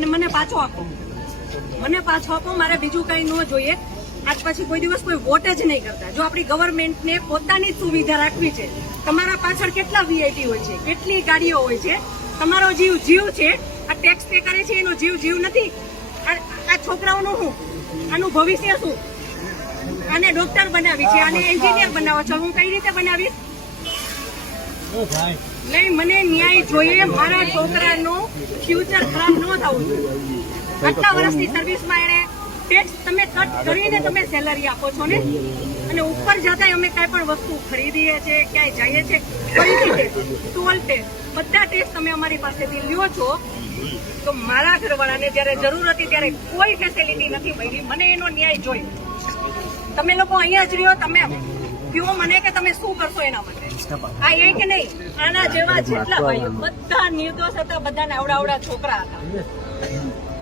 અને મને પાછો આપો, મારે બીજું કઈ ન જોઈએ. આજ પછી કોઈ દિવસ કોઈ વોટ જ નહીં કરતા. જો આપણી ગવર્મેન્ટને પોતાની જ સુવિધા રાખવી છે, તમારા પાછળ કેટલા વીઆઈપી હોય છે, કેટલી ગાડીઓ હોય છે, તમારો જીવ છે. આ ટેક્સ પે કરે છે એનો જીવ નથી. આ છોકરાઓનું શું, આનું ભવિષ્ય શું? આને ડોક્ટર બનાવી છે, આને એન્જિનિયર બનાવો છો, હું કઈ રીતે બનાવીશ? નહીં, મને ન્યાય જોઈએ. મારા છોકરાનું ફ્યુચર ખરાબ ન થવું જોઈએ. આટલા વર્ષની સર્વિસમાં એને ટેક્સ તમે કટ કરીને તમે સેલરી આપો છો ને, અને ઉપર જતા અમે કઈ પણ વસ્તુ ખરીદીએ છીએ, ક્યાંય જઈએ છીએ, ફરીથી ટોલ ટેક્સ, બધા ટેક્સ તમે અમારી પાસેથી લ્યો છો. તો મારા ઘરવાળાને જયારે જરૂર હતી ત્યારે કોઈ ફેસિલિટી નથી મળી. મને એનો ન્યાય જોઈએ. તમે લોકો અહીંયા જ રહ્યો, તમે કહો મને કે તમે શું કરશો એના માટે. આ એ કે નહીં, આના જેવા જેટલા ભાઈઓ બધા નિર્દોષ હતા, બધાને આવડા છોકરા હતા.